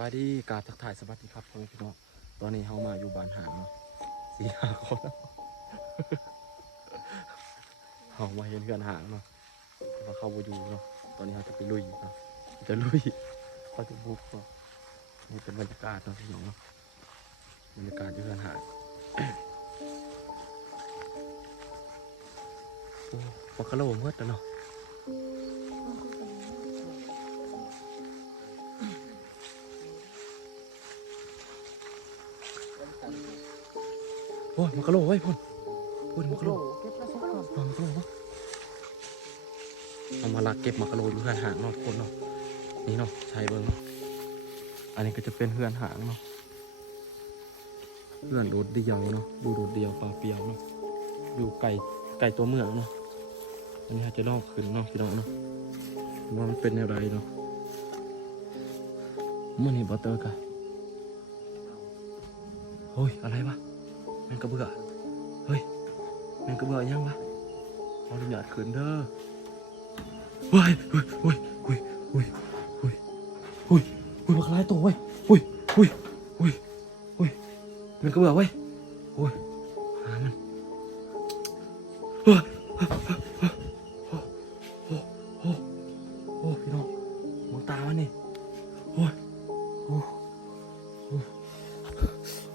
บายดีกราบทักทายสวัสดีครับพ่อแม่พี่น้องตอนนี้เฮามาอยู่บ้านหางเนาะสี่ห้าคนเฮามาเห็นเพื่อนหางเนาะแต่ว่าเข้าบ่อยู่เนาะตอนนี้เขาจะไปลุยเนาะจะลุยเขาจะบุกเนาะนี่เป็นบรรยากาศเนาะพี่น้องเนาะบรรยากาศเพื่อนหางโอ้ปลากกะโหลเมื่อแล้วเนาะ โอ้ยมันกะโหลเว้ยพุ่นพุ่นมันกะโหลวางมันกะโหลวะเอามาลักเก็บมันกะโหลอยู่เฮือนหางเนาะคนเนาะนี่เนาะใช้เบิ้งเนาะอันนี้ก็จะเป็นเฮือนหางเนาะเฮือนโดดเดียวเนาะดูโดดเดียวปลาเปียวเนาะอยู่ไก่ไก่ตัวเมืองเนาะอันนี้จะลอกขึ้นเนาะพี่น้องเนาะว่ามันเป็นอะไรเนาะมันเห็นบอเตอร์กันเฮ้ยอะไรวะ แมงกระเบื่อเฮ้ยแมงกระเบื่อยังวะเอาดูกหยาดขืนเด้อว้ยเฮ้ยเฮ้ยเฮ้ยเฮ้ยเฮ้ยเฮ้ยเฮ้ยมาคลายตัวเว้ยเฮ้ยเฮ้ยเฮ้ยเฮ้ยมงกระเบื่อเว้ยโอ้ยหามันโอ้โอ้โอ้โอ้พี่น้องมองตามันนี่โอ้ยโอ้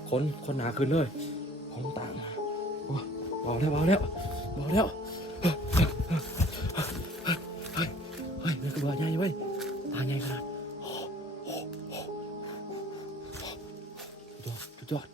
คนคนหนาขึ้นเลย ของต่างโอ้เบาแล้วเบาแล้วเบาแล้วเฮ้ยเฮ้ยเฮ้ยมันกระเบือใหญ่เว้ยตาใหญ่ขนาดสุดยอดสุดยอด